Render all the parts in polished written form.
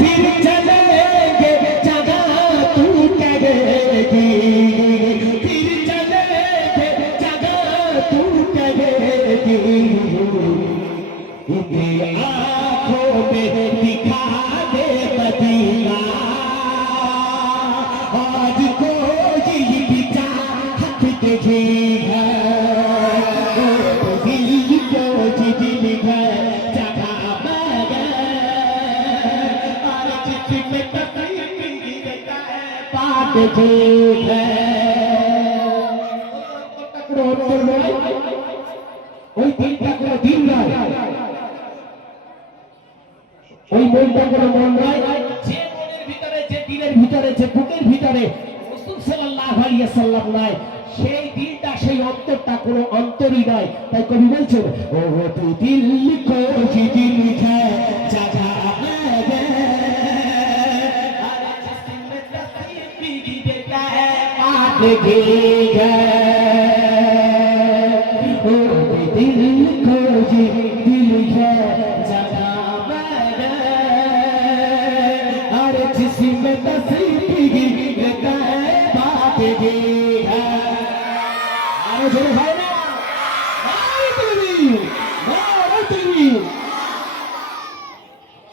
फिर चलेंगे जगह तू कहेगी, फिर चलेंगे जगह तू कहेगी, इतनी आँखों में दिखा दे मदीना, आज कोई भी चाहत तुझे है, दिल को दिल है जगह मगर, और जिसमें तकदीर है बात ठीक है। ওই দিনটা কোনো দিন নয়, ওই মনটা কোনো মন নয়, যে মনের ভিতরে, যে দিলের ভিতরে, যে বুকের ভিতরে রাসূল সাল্লাল্লাহু আলাইহি ওয়াসাল্লাম নাই, সেই দিলটা, সেই অন্তরটা কোনো অন্তরই নয়। তাই কবি বলছেন, ও তু দিল কো দিল है जगह है, अरे जिसमें तस्वीर देता है बात ठीक है, ओ दिल को दिल है जगह है, अरे जिसमें तस्वीर देता है बात ठीक है। আরো জোরে হয় না,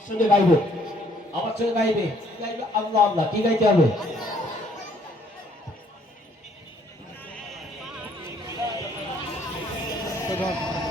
সঙ্গে গাইবো, আমার সঙ্গে গাইবে, গাইবে আল্লাহ আল্লাহ। কি গাইতে হবে?